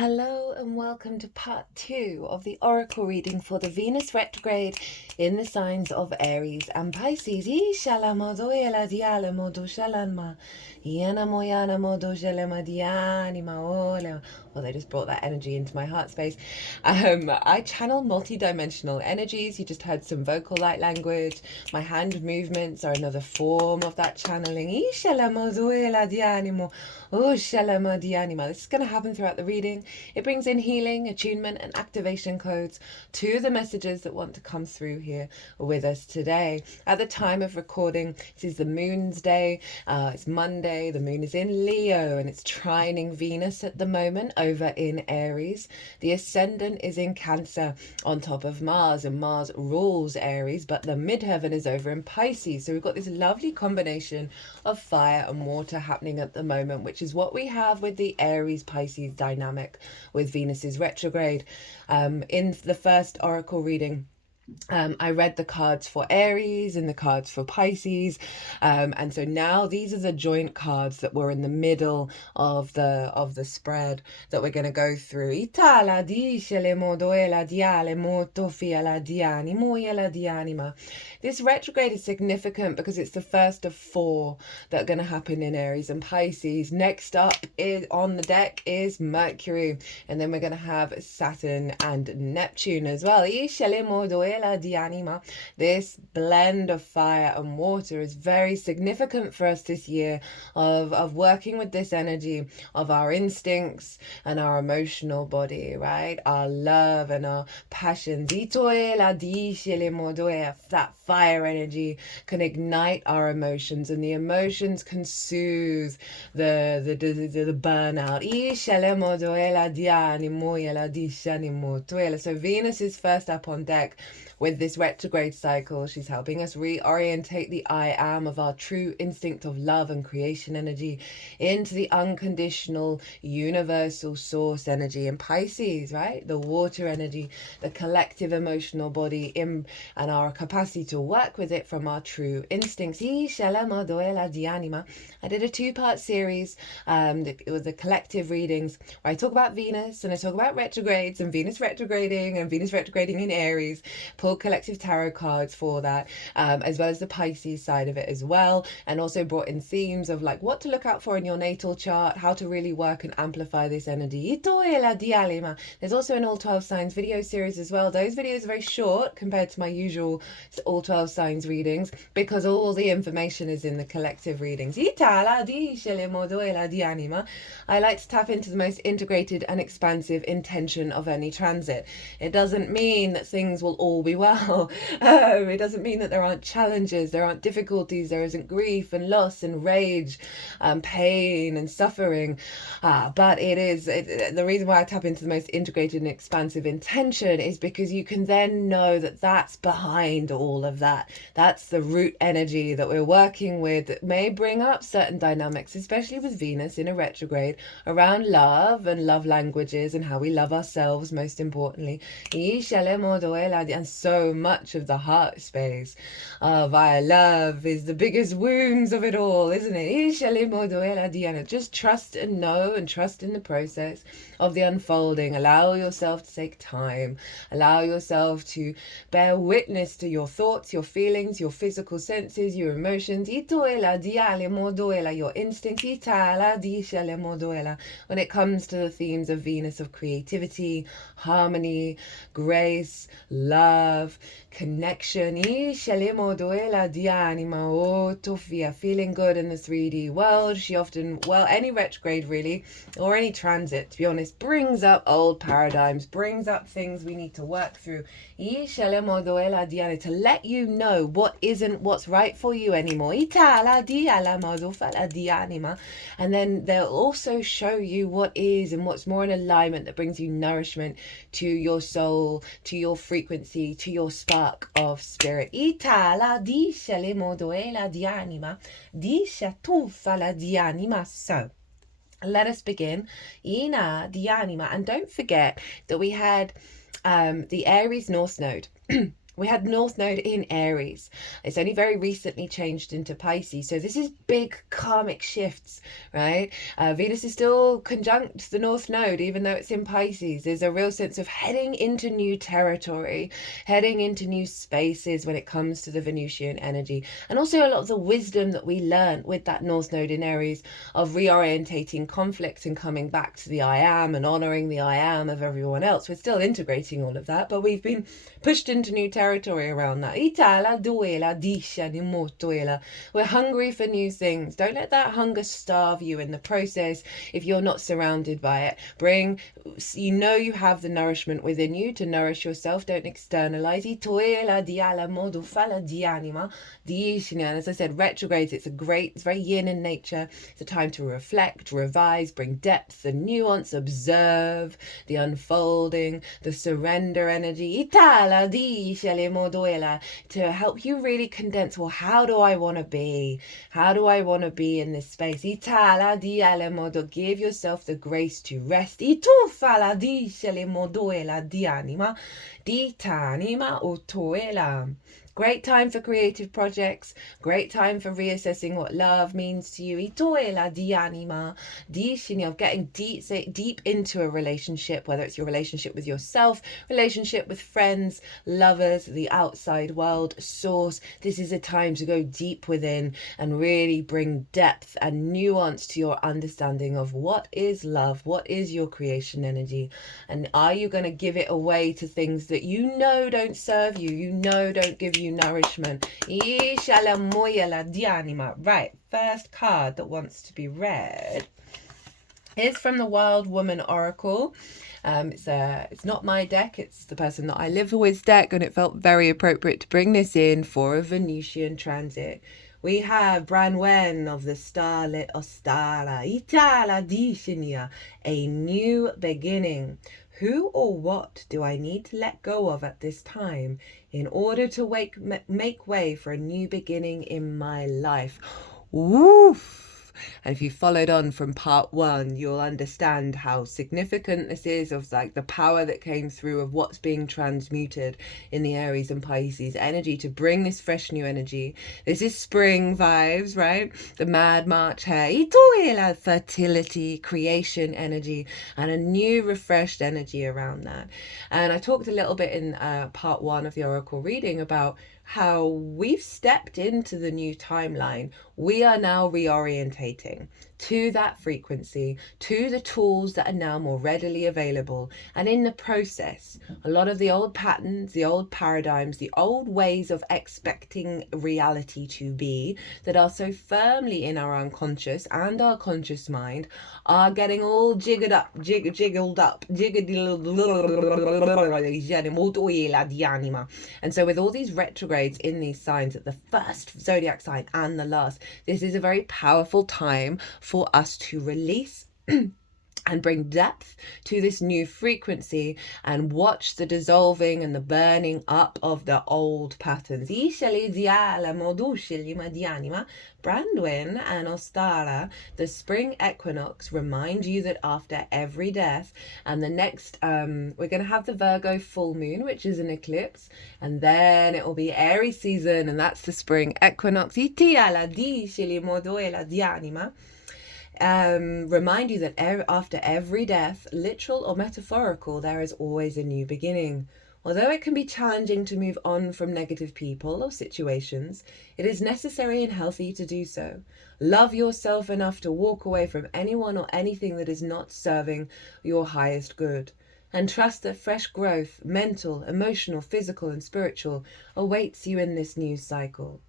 Hello and welcome to part 2 of the oracle reading for the Venus retrograde in the signs of Aries and Pisces. Well, they just brought that energy into my heart space. I channel multi-dimensional energies. You just heard some vocal light language. My hand movements are another form of that channeling. This is going to happen throughout the reading. It brings in healing, attunement, and activation codes to the messages that want to come through here with us today. At the time of recording, this is the moon's day. It's Monday. The moon is in Leo and it's trining Venus at the moment over in Aries. The ascendant is in Cancer on top of Mars, and Mars rules Aries, but the midheaven is over in Pisces. So we've got this lovely combination of fire and water happening at the moment, which is what we have with the Aries Pisces dynamic with Venus's retrograde. In the first oracle reading, I read the cards for Aries and the cards for Pisces, and so now these are the joint cards that were in the middle of the spread that we're going to go through. This retrograde is significant because it's the first of 4 that are going to happen in Aries and Pisces. Next up is on the deck is Mercury, and then we're going to have Saturn and Neptune as well. This blend of fire and water is very significant for us this year, of working with this energy of our instincts and our emotional body, right? Our love and our passions. That fire energy can ignite our emotions, and the emotions can soothe the burnout. So Venus is first up on deck with this retrograde cycle. She's helping us reorientate the I am of our true instinct of love and creation energy into the unconditional universal source energy in Pisces, right? The water energy, the collective emotional body, and our capacity to work with it from our true instincts. I did a 2-part series. It was the collective readings where I talk about Venus and I talk about retrogrades and Venus retrograding in Aries. Pull collective tarot cards for that, as well as the Pisces side of it as well, and also brought in themes of like what to look out for in your natal chart, how to really work and amplify this energy. There's also an all 12 signs video series as well. Those videos are very short compared to my usual all 12 signs readings because all the information is in the collective readings. I like to tap into the most integrated and expansive intention of any transit. It doesn't mean that things will all be well. It doesn't mean that there aren't challenges, there aren't difficulties, there isn't grief and loss and rage, pain and suffering. But the reason why I tap into the most integrated and expansive intention is because you can then know that that's behind all of that. That's the root energy that we're working with that may bring up certain dynamics, especially with Venus in a retrograde, around love and love languages and how we love ourselves, most importantly. And so much of the heart space of our love is the biggest wounds of it all, isn't it? Just trust and know and trust in the process of the unfolding. Allow yourself to take time. Allow yourself to bear witness to your thoughts, your feelings, your physical senses, your emotions, your instincts. When it comes to the themes of Venus, of creativity, harmony, grace, love, connection, feeling good in the 3D world. She often, any retrograde really, or any transit to be honest, brings up old paradigms, brings up things we need to work through, to let you know what isn't what's right for you anymore. And then they'll also show you what is and what's more in alignment, that brings you nourishment to your soul, to your frequency, to your spark of spirit. So let us begin. And don't forget that we had the Aries North Node we had North Node in Aries. It's only very recently changed into Pisces. So this is big karmic shifts, right? Venus is still conjunct the North Node, even though it's in Pisces. There's a real sense of heading into new territory, heading into new spaces when it comes to the Venusian energy. And also a lot of the wisdom that we learned with that North Node in Aries of reorientating conflict and coming back to the I am and honoring the I am of everyone else. We're still integrating all of that, but we've been pushed into new territory around that. We're hungry for new things. Don't let that hunger starve you in the process if you're not surrounded by it. You have the nourishment within you to nourish yourself. Don't externalize. And as I said, retrogrades, it's very yin in nature. It's a time to reflect, revise, bring depth and nuance, observe the unfolding, the surrender energy. To help you really condense, well, how do I want to be? How do I want to be in this space? Give yourself the grace to rest. Great time for creative projects, great time for reassessing what love means to you. Of getting deep into a relationship, whether it's your relationship with yourself, relationship with friends, lovers, the outside world, source. This is a time to go deep within and really bring depth and nuance to your understanding of what is love, what is your creation energy, and are you going to give it away to things that you know don't serve you, don't give you nourishment. Right, first card that wants to be read is from the Wild Woman Oracle. It's not my deck, it's the person that I live with deck, and it felt very appropriate to bring this in for a Venusian transit. We have Branwen of the starlit Ostara, Itala Dicinia, a new beginning. Who or what do I need to let go of at this time in order to make way for a new beginning in my life? Woof! And if you followed on from part 1, you'll understand how significant this is, of like the power that came through of what's being transmuted in the Aries and Pisces energy to bring this fresh new energy. This is spring vibes, right? The Mad March hair, fertility, creation energy, and a new refreshed energy around that. And I talked a little bit in part 1 of the Oracle reading about how we've stepped into the new timeline. We are now reorientating to that frequency, to the tools that are now more readily available. And in the process, a lot of the old patterns, the old paradigms, the old ways of expecting reality to be that are so firmly in our unconscious and our conscious mind are getting all jiggled up. And so with all these retrogrades in these signs, at the first zodiac sign and the last, this is a very powerful time for us to release and bring depth to this new frequency and watch the dissolving and the burning up of the old patterns. Branwen and Ostara, the spring equinox, remind you that after every death, and the next, we're going to have the Virgo full moon, which is an eclipse, and then it will be Aries season, and that's the spring equinox. Remind you that after every death, literal or metaphorical, there is always a new beginning. Although it can be challenging to move on from negative people or situations, it is necessary and healthy to do so. Love yourself enough to walk away from anyone or anything that is not serving your highest good. And trust that fresh growth, mental, emotional, physical, and spiritual, awaits you in this new cycle.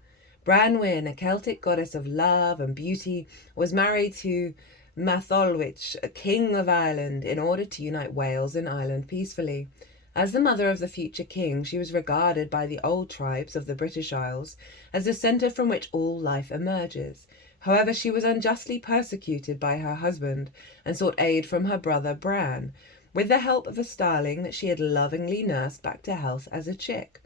Branwen, a Celtic goddess of love and beauty, was married to Matholwich, a king of Ireland, in order to unite Wales and Ireland peacefully. As the mother of the future king, she was regarded by the old tribes of the British Isles as the centre from which all life emerges. However, she was unjustly persecuted by her husband and sought aid from her brother Bran, with the help of a starling that she had lovingly nursed back to health as a chick.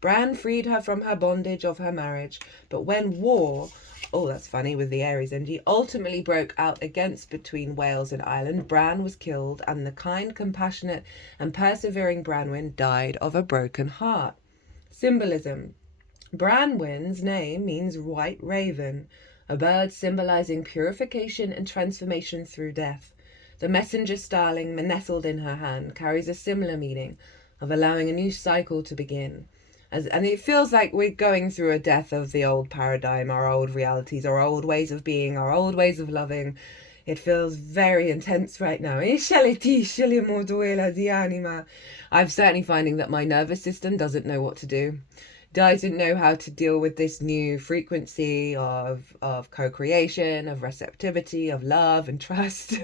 Bran freed her from her bondage of her marriage, but when war, with the Aries energy, ultimately broke out between Wales and Ireland, Bran was killed, and the kind, compassionate, and persevering Branwen died of a broken heart. Symbolism. Branwen's name means white raven, a bird symbolizing purification and transformation through death. The messenger starling nestled in her hand carries a similar meaning of allowing a new cycle to begin. And it feels like we're going through a death of the old paradigm, our old realities, our old ways of being, our old ways of loving. It feels very intense right now. I'm certainly finding that my nervous system doesn't know what to do. Doesn't know how to deal with this new frequency of co-creation, of receptivity, of love and trust.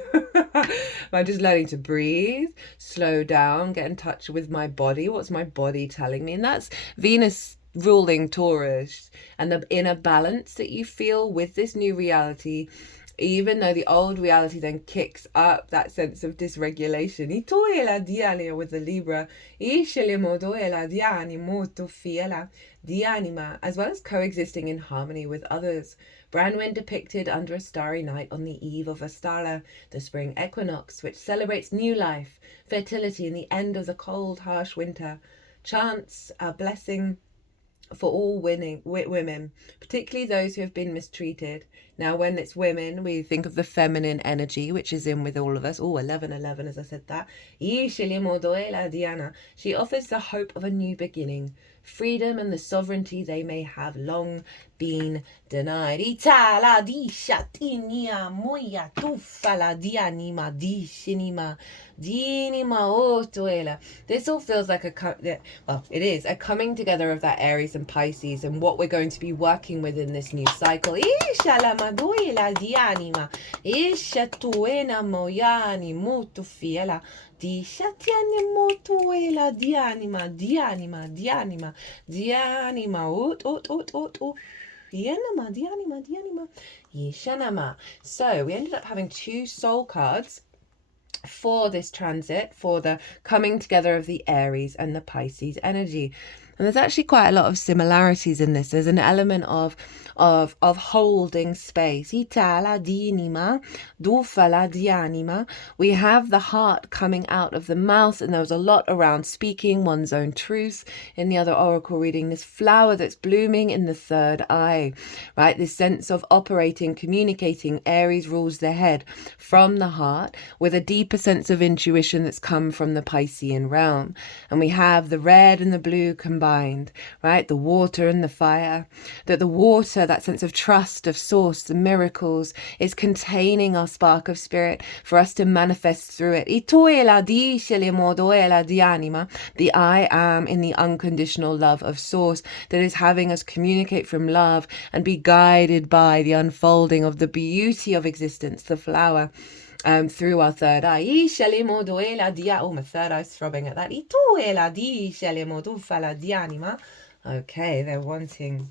I'm just learning to breathe, slow down, get in touch with my body. What's my body telling me? And that's Venus ruling Taurus, and the inner balance that you feel with this new reality, even though the old reality then kicks up that sense of dysregulation. With the Libra, as well as coexisting in harmony with others. Branwen depicted under a starry night on the eve of Astala, the spring equinox, which celebrates new life, fertility, and the end of the cold, harsh winter. Chants a blessing for all women, particularly those who have been mistreated. Now, when it's women, we think of the feminine energy, which is in with all of us. Oh, 11, as I said that. She offers the hope of a new beginning, freedom and the sovereignty they may have long been denied. This all feels like it is a coming together of that Aries and Pisces and what we're going to be working with in this new cycle. So we ended up having 2 soul cards for this transit, for the coming together of the Aries and the Pisces energy. And there's actually quite a lot of similarities in this. There's an element of holding space. We have the heart coming out of the mouth, and there was a lot around speaking one's own truth in the other oracle reading. This flower that's blooming in the third eye, right? This sense of operating, communicating. Aries rules the head from the heart with a deeper sense of intuition that's come from the Piscean realm. And we have the red and the blue combined, right? The water and the fire. That the water, that sense of trust, of source, the miracles, is containing our spark of spirit for us to manifest through it. The I am in the unconditional love of source that is having us communicate from love and be guided by the unfolding of the beauty of existence, the flower. Through our third eye. Oh, my third eye's throbbing at that. Okay, they're wanting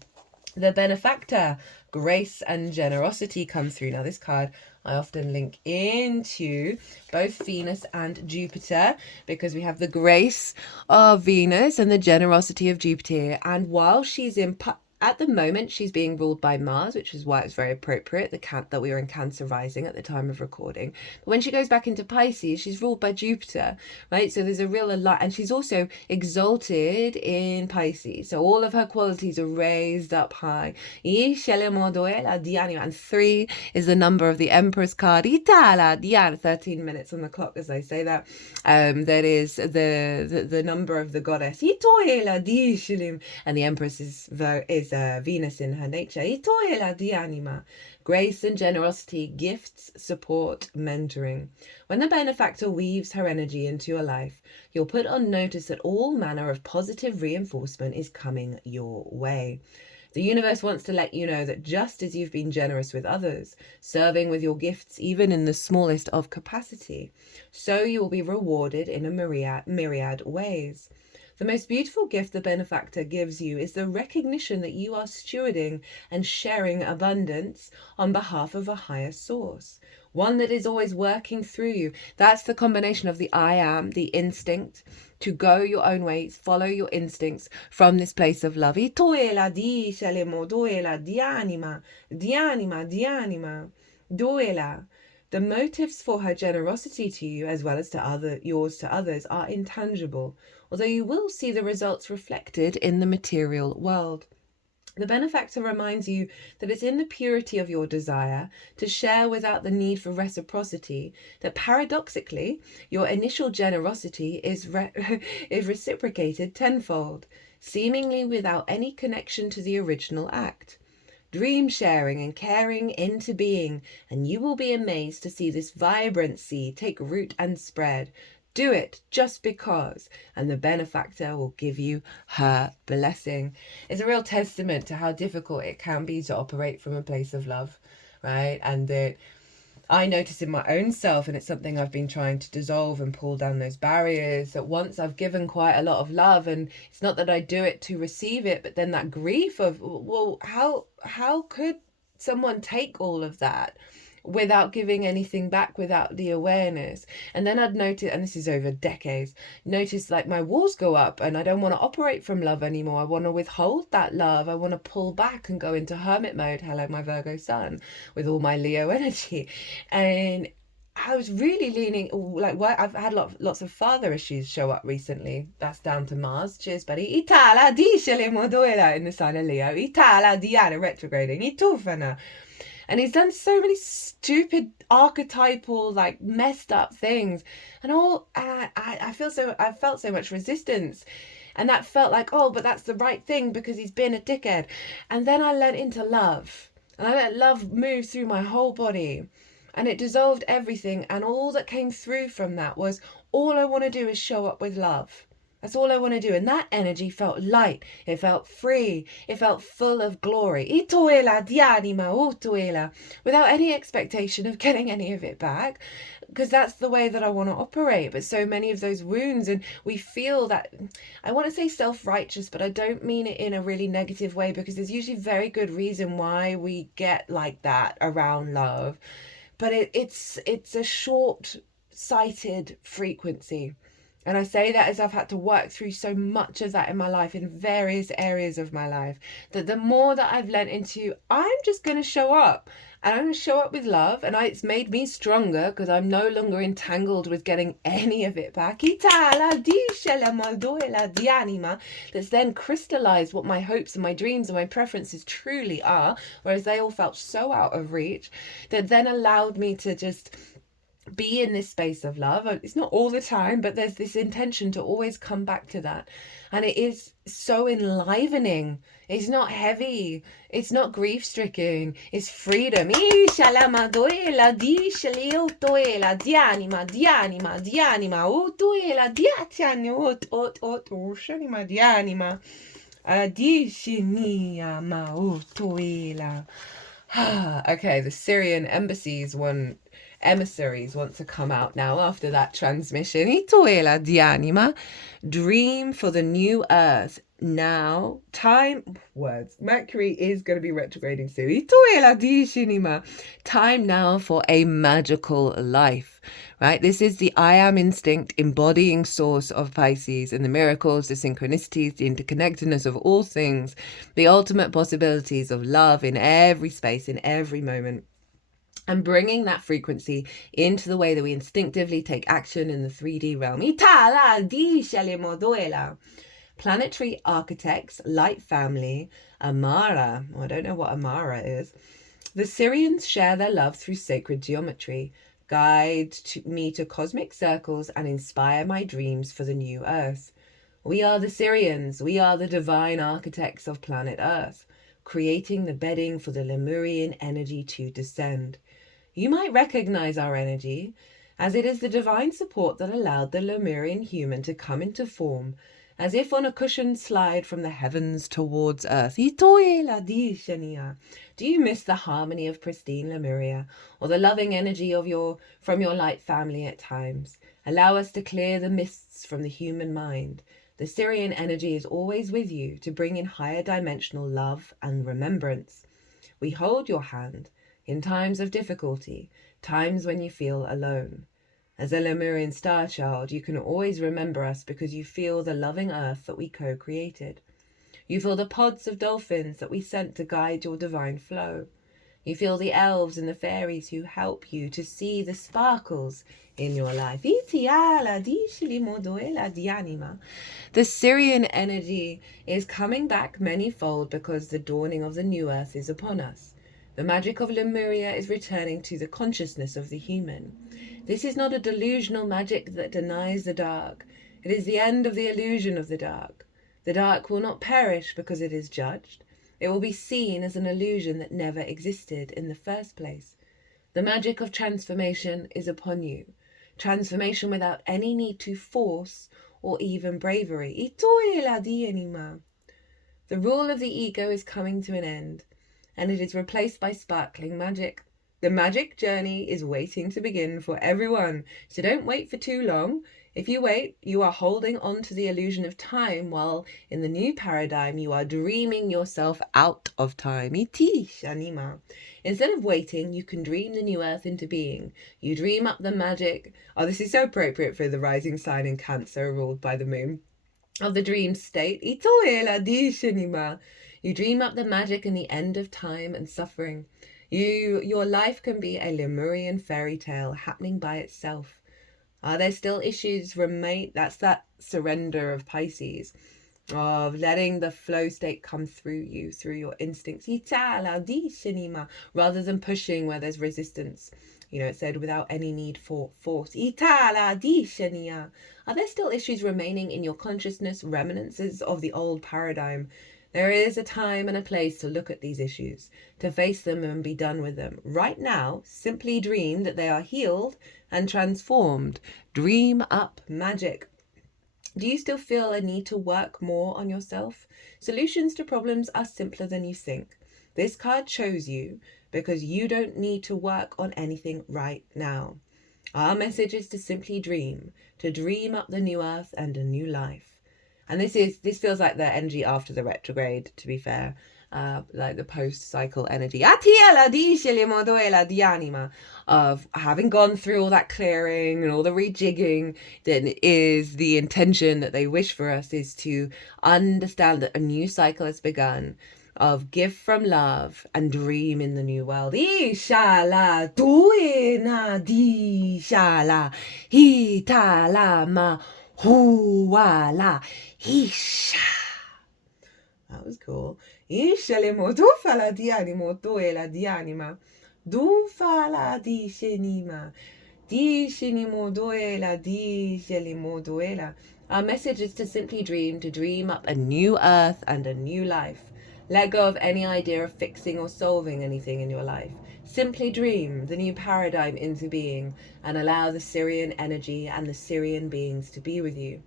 the benefactor. Grace and generosity come through. Now, this card I often link into both Venus and Jupiter because we have the grace of Venus and the generosity of Jupiter. And while she's at the moment, she's being ruled by Mars, which is why it's very appropriate that we were in Cancer rising at the time of recording. But when she goes back into Pisces, she's ruled by Jupiter, right? So there's a real alignment, and she's also exalted in Pisces. So all of her qualities are raised up high. And 3 is the number of the Empress card. 13 minutes on the clock as I say that. That is the number of the goddess. And the Empress is Venus in her nature. Grace and generosity, gifts, support, mentoring. When the benefactor weaves her energy into your life, you'll put on notice that all manner of positive reinforcement is coming your way. The universe wants to let you know that just as you've been generous with others, serving with your gifts even in the smallest of capacity, so you will be rewarded in a myriad ways. The most beautiful gift the benefactor gives you is the recognition that you are stewarding and sharing abundance on behalf of a higher source, one that is always working through you. That's the combination of the I am, the instinct, to go your own ways, follow your instincts from this place of love. The motives for her generosity to you, as well as to yours to others, are intangible, although you will see the results reflected in the material world. The benefactor reminds you that it's in the purity of your desire to share without the need for reciprocity that paradoxically your initial generosity is reciprocated tenfold, seemingly without any connection to the original act. Dream sharing and caring into being, and you will be amazed to see this vibrancy take root and spread. Do it just because, and the benefactor will give you her blessing. It's a real testament to how difficult it can be to operate from a place of love, right? And that I notice in my own self, and it's something I've been trying to dissolve and pull down those barriers, that once I've given quite a lot of love, and it's not that I do it to receive it, but then that grief of, well, how could someone take all of that without giving anything back, without the awareness? And then I'd notice, and this is over decades, notice like my walls go up and I don't want to operate from love anymore. I want to withhold that love. I want to pull back and go into hermit mode. Hello, my Virgo sun, with all my Leo energy. And I was really leaning, like, I've had lots of father issues show up recently. That's down to Mars. Cheers, buddy. Itala dice le moduela in the sign of Leo. Itala diana retrograding. Itufana. And he's done so many stupid archetypal, like, messed up things. And I felt so much resistance. And that felt like, oh, but that's the right thing because he's been a dickhead. And then I learned into love. And I let love move through my whole body. And it dissolved everything. And all that came through from that was, all I want to do is show up with love. That's all I want to do. And that energy felt light. It felt free. It felt full of glory. Itoela dianima utuela. Without any expectation of getting any of it back. Because that's the way that I want to operate. But so many of those wounds, and we feel that, I want to say self-righteous, but I don't mean it in a really negative way, because there's usually very good reason why we get like that around love. But it's a short-sighted frequency. And I say that as I've had to work through so much of that in my life, in various areas of my life, that the more that I've learned into, I'm just going to show up. And I'm going to show up with love. And it's made me stronger because I'm no longer entangled with getting any of it back. That's then crystallized what my hopes and my dreams and my preferences truly are. Whereas they all felt so out of reach, that then allowed me to just be in this space of love. It's not all the time, but there's this intention to always come back to that. And it is so enlivening. It's not heavy. It's not grief-stricken. It's freedom. Okay, the Syrian emissaries want to come out now after that transmission. Itoela dianima, dream for the new earth. Now, Mercury is going to be retrograding soon. Itoela dishinima, time now for a magical life. Right? This is the I am instinct embodying source of Pisces, and the miracles, the synchronicities, the interconnectedness of all things, the ultimate possibilities of love in every space, in every moment. And bringing that frequency into the way that we instinctively take action in the 3D realm. Planetary architects, light family, Amara. Oh, I don't know what Amara is. The Syrians share their love through sacred geometry, guide me to cosmic circles, and inspire my dreams for the new earth. We are the Syrians. We are the divine architects of planet Earth, creating the bedding for the Lemurian energy to descend. You might recognize our energy, as it is the divine support that allowed the Lemurian human to come into form, as if on a cushioned slide from the heavens towards earth. Do you miss the harmony of pristine Lemuria, or the loving energy of from your light family at times? Allow us to clear the mists from the human mind. The Syrian energy is always with you to bring in higher dimensional love and remembrance. We hold your hand in times of difficulty, times when you feel alone. As a Lemurian star child, you can always remember us because you feel the loving earth that we co-created. You feel the pods of dolphins that we sent to guide your divine flow. You feel the elves and the fairies who help you to see the sparkles in your life. The Syrian energy is coming back manyfold because the dawning of the new earth is upon us. The magic of Lemuria is returning to the consciousness of the human. This is not a delusional magic that denies the dark. It is the end of the illusion of the dark. The dark will not perish because it is judged. It will be seen as an illusion that never existed in the first place. The magic of transformation is upon you. Transformation without any need to force or even bravery. The rule of the ego is coming to an end, and it is replaced by sparkling magic. The magic journey is waiting to begin for everyone, so don't wait for too long. If you wait, you are holding on to the illusion of time, while in the new paradigm, you are dreaming yourself out of time. Instead of waiting, you can dream the new earth into being. You dream up the magic. Oh, this is so appropriate for the rising sign in Cancer, ruled by the moon, of the dream state. You dream up the magic and the end of time and suffering. Your life can be a Lemurian fairy tale happening by itself. Are there still issues remain? That's that surrender of Pisces, of letting the flow state come through you, through your instincts, rather than pushing where there's resistance. You know, it said without any need for force. Are there still issues remaining in your consciousness, reminiscences of the old paradigm? There is a time and a place to look at these issues, to face them and be done with them. Right now, simply dream that they are healed and transformed. Dream up magic. Do you still feel a need to work more on yourself? Solutions to problems are simpler than you think. This card chose you because you don't need to work on anything right now. Our message is to simply dream, to dream up the new earth and a new life. And this feels like the energy after the retrograde, to be fair, like the post-cycle energy of having gone through all that clearing and all the rejigging. Then is the intention that they wish for us is to understand that a new cycle has begun, of give from love and dream in the new world. Ishala tuena di shala hitalama huala isha. That was cool. Ishalemo du fala di animo tuela di anima. Du fala di shenima. Di shenimo duela di shelimo duela. Our message is to simply dream, to dream up a new earth and a new life. Let go of any idea of fixing or solving anything in your life. Simply dream the new paradigm into being and allow the Syrian energy and the Syrian beings to be with you.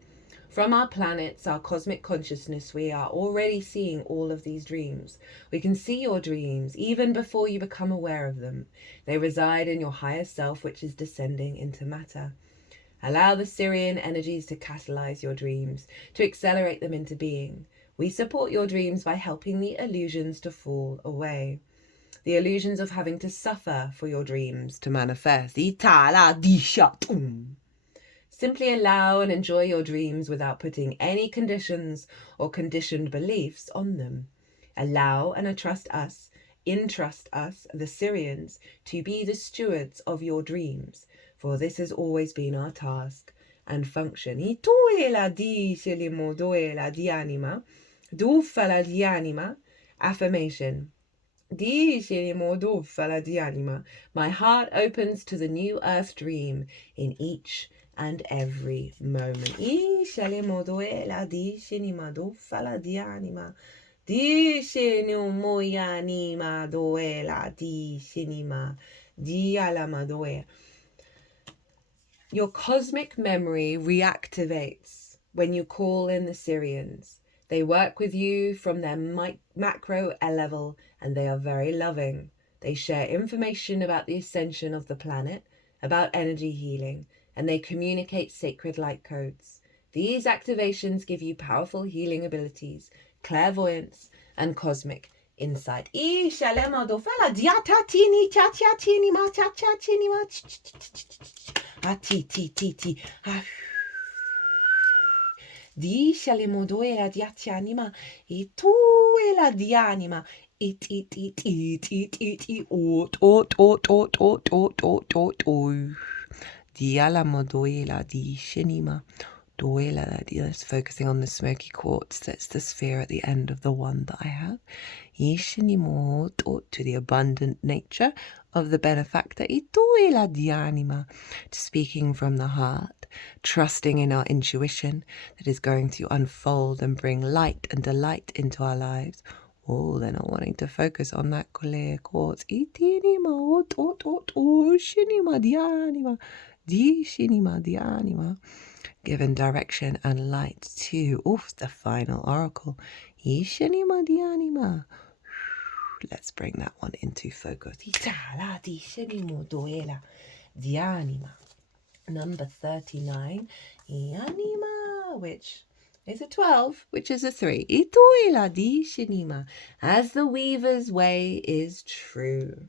From our planets, our cosmic consciousness, we are already seeing all of these dreams. We can see your dreams even before you become aware of them. They reside in your higher self, which is descending into matter. Allow the Syrian energies to catalyze your dreams, to accelerate them into being. We support your dreams by helping the illusions to fall away. The illusions of having to suffer for your dreams to manifest. Simply allow and enjoy your dreams without putting any conditions or conditioned beliefs on them. Allow and entrust us, the Syrians, to be the stewards of your dreams, for this has always been our task and function. Affirmation. My heart opens to the new earth dream in each and every moment. Your cosmic memory reactivates when you call in the Syrians. They work with you from their macro level, and they are very loving. They share information about the ascension of the planet, about energy healing, and they communicate sacred light codes. These activations give you powerful healing abilities, clairvoyance, and cosmic insight. Di shalimodoela diatianima, e tu e la dianima, Eat, eat, eat, eat, eat, eat, eat, ot, ot, ot, ot, ot, ot, ot, ot, ot. Dialamo doila di shinima. Doila, that's focusing on the smoky quartz. That's the sphere at the end of the one that I have. Ishinimo to the abundant nature of the benefactor. Itoila di anima. Speaking from the heart, trusting in our intuition that is going to unfold and bring light and delight into our lives. Oh, they're not wanting to focus on that clear quartz. Itinima, shinima dianima, di shinima dianima. Given direction and light to the final oracle. Ishinima dianima. Let's bring that one into focus. Itala di shinimo doela dianima. Number 39, Ianima, which is a 12, which is a 3. Itoila di shinima, as the weaver's way is true.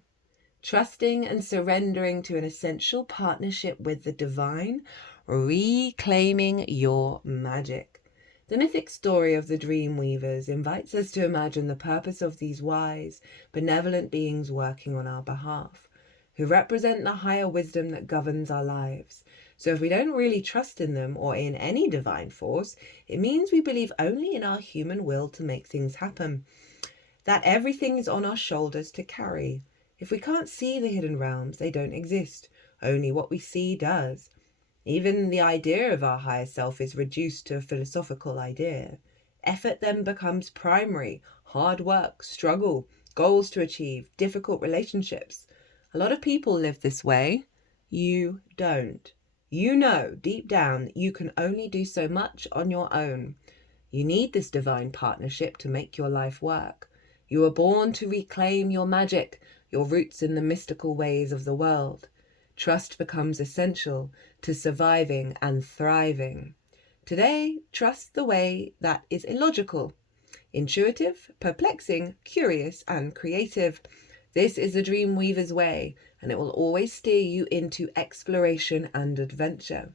Trusting and surrendering to an essential partnership with the divine, reclaiming your magic. The mythic story of the dream weavers invites us to imagine the purpose of these wise, benevolent beings working on our behalf, who represent the higher wisdom that governs our lives. So if we don't really trust in them or in any divine force, it means we believe only in our human will to make things happen, that everything is on our shoulders to carry. If we can't see the hidden realms, they don't exist. Only what we see does. Even the idea of our higher self is reduced to a philosophical idea. Effort then becomes primary. Hard work, struggle, goals to achieve, difficult relationships. A lot of people live this way. You don't. You know deep down you can only do so much on your own. You need this divine partnership to make your life work. You were born to reclaim your magic, your roots in the mystical ways of the world. Trust becomes essential to surviving and thriving. Today, trust the way that is illogical, intuitive, perplexing, curious, and creative. This is the dream weaver's way, and it will always steer you into exploration and adventure.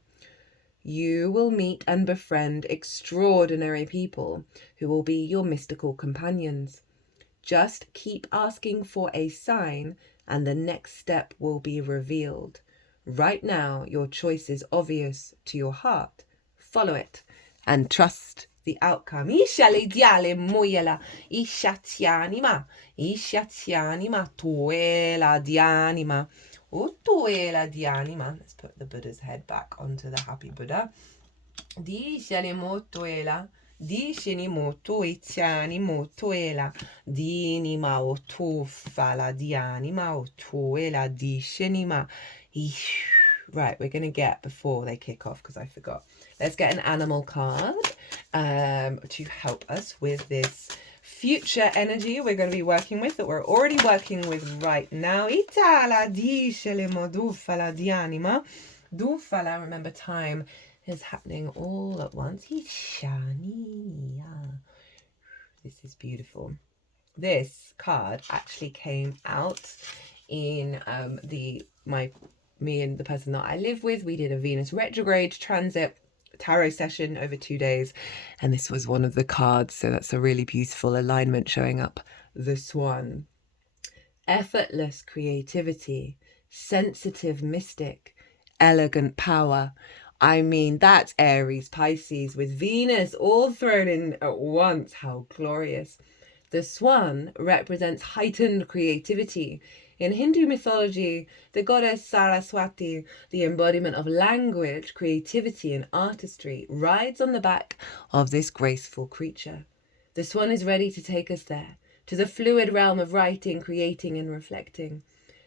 You will meet and befriend extraordinary people who will be your mystical companions. Just keep asking for a sign and the next step will be revealed. Right now, your choice is obvious to your heart. Follow it and trust the outcome. Ishale diale moyela, ishatianima, tuela dianima, tuela dianima. Let's put the Buddha's head back onto the happy Buddha. Dishale motoela. Di shini moto itiani motoela di ma oto fala diani ma otoela di shinima. Right, we're gonna get before they kick off because I forgot. Let's get an animal card to help us with this future energy we're going to be working with, that we're already working with right now. Itala di shele modu fala di anima. Du fala, remember time is happening all at once. This is beautiful. This card actually came out in me and the person that I live with. We did a Venus retrograde transit tarot session over 2 days, and this was one of the cards. So that's a really beautiful alignment showing up. The Swan. Effortless creativity, sensitive mystic, elegant power. I mean, that's Aries Pisces with Venus all thrown in at once. How glorious. The swan represents heightened creativity. In Hindu mythology, the goddess Saraswati, the embodiment of language, creativity, and artistry, rides on the back of this graceful creature. The swan is ready to take us there, to the fluid realm of writing, creating, and reflecting.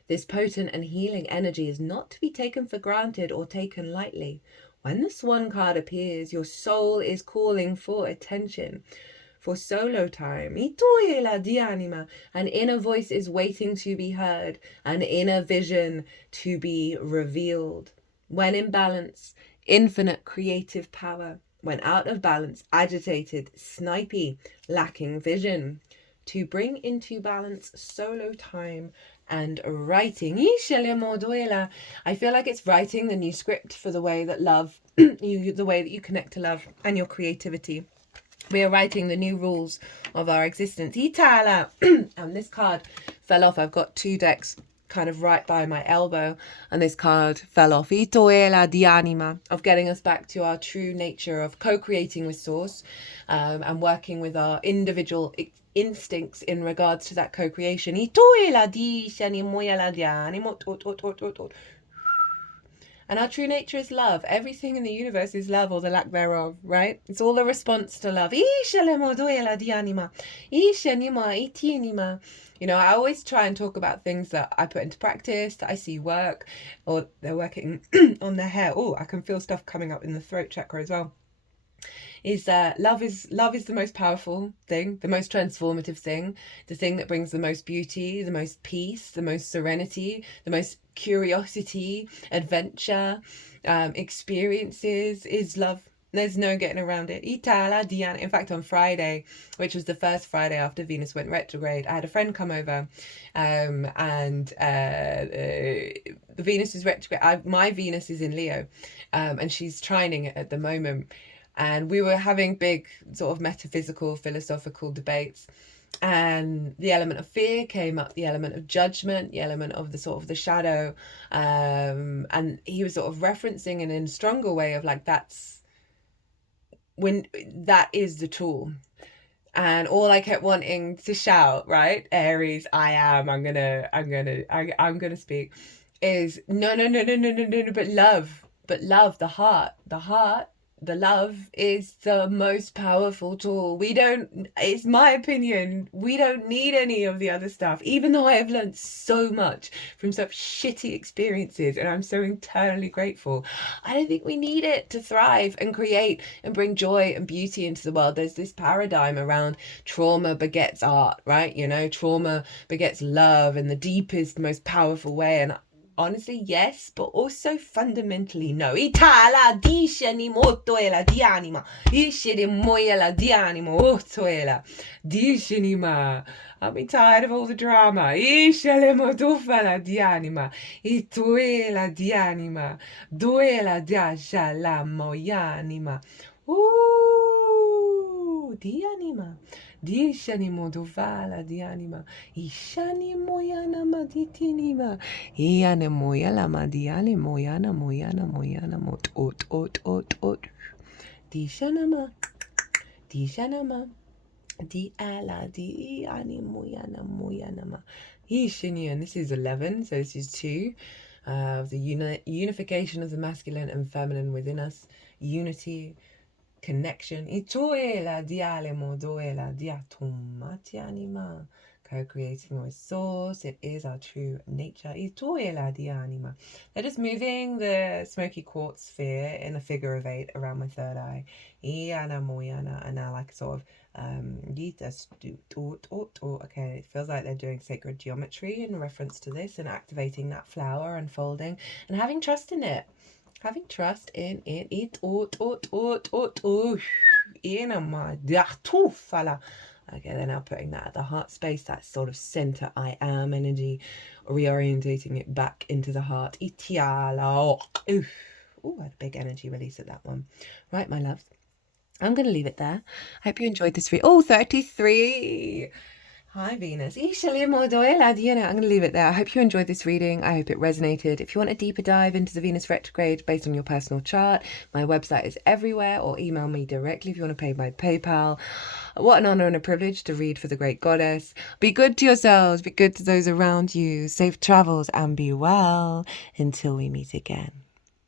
This potent and healing energy is not to be taken for granted or taken lightly. When the Swan card appears, your soul is calling for attention, for solo time. An inner voice is waiting to be heard, an inner vision to be revealed. When in balance, infinite creative power. When out of balance, agitated, snipey, lacking vision. To bring into balance solo time and writing. I feel like it's writing the new script for the way that love, the way that you connect to love and your creativity. We are writing the new rules of our existence. Itala. And this card fell off. I've got 2 decks kind of right by my elbow, and this card fell off. Itoela di anima, of getting us back to our true nature of co-creating with Source, and working with our individual instincts in regards to that co-creation. Itoela di shanimoyala di animo. And our true nature is love. Everything in the universe is love, or the lack thereof, right? It's all a response to love. You know, I always try and talk about things that I put into practice, that I see work, or they're working on their hair. Oh, I can feel stuff coming up in the throat chakra as well. Is that love is the most powerful thing, the most transformative thing, the thing that brings the most beauty, the most peace, the most serenity, the most curiosity, adventure, experiences, is love. There's no getting around it. Itala Diana. In fact, on Friday, which was the first Friday after Venus went retrograde, I had a friend come over, and the Venus is retrograde. My Venus is in Leo, and she's trining it at the moment. And we were having big sort of metaphysical, philosophical debates. And the element of fear came up, the element of judgment, the element of the sort of the shadow. And he was sort of referencing in a stronger way of like, that's when that is the tool. And all I kept wanting to shout, right? Aries, I'm gonna speak, is no, but love, the heart, the love is the most powerful tool. It's my opinion, we don't need any of the other stuff, even though I have learned so much from such shitty experiences, and I'm so eternally grateful. I don't think we need it to thrive and create and bring joy and beauty into the world. There's this paradigm around trauma begets art, right? You know, trauma begets love in the deepest, most powerful way. And honestly, yes, but also fundamentally no. Itala disce ni motoela di anima. Isce di moela di animo otoela. Disce ni ma. I'll be tired of all the drama. Isce le motofala di anima. Ituela di anima. Duela dasha la moyanima. Ooh, di anima. Dishani modovala di anima, ishani moyana maditinima, iane moyala madiani moyana mot ot. Dishanama, di ala di ani moyana ma. Ishini, and this is 11, so this is 2. The unification of the masculine and feminine within us, unity, connection. Itoela dialemo doela diatomati anima. Co-creating with Source. It is our true nature. Itoela di anima. They're just moving the smoky quartz sphere in a figure of 8 around my third eye. Iana moyana. And now like sort of okay, it feels like they're doing sacred geometry in reference to this and activating that flower unfolding and having trust in it. Having trust in it. Okay, they're now putting that at the heart space, that sort of center I am energy, reorientating it back into the heart. Ooh, I had a big energy release at that one. Right, my loves. I'm going to leave it there. I hope you enjoyed this video. Oh, 33. Hi, Venus. I'm going to leave it there. I hope you enjoyed this reading. I hope it resonated. If you want a deeper dive into the Venus retrograde based on your personal chart, my website is everywhere, or email me directly if you want to pay by PayPal. What an honor and a privilege to read for the great goddess. Be good to yourselves. Be good to those around you. Safe travels and be well until we meet again.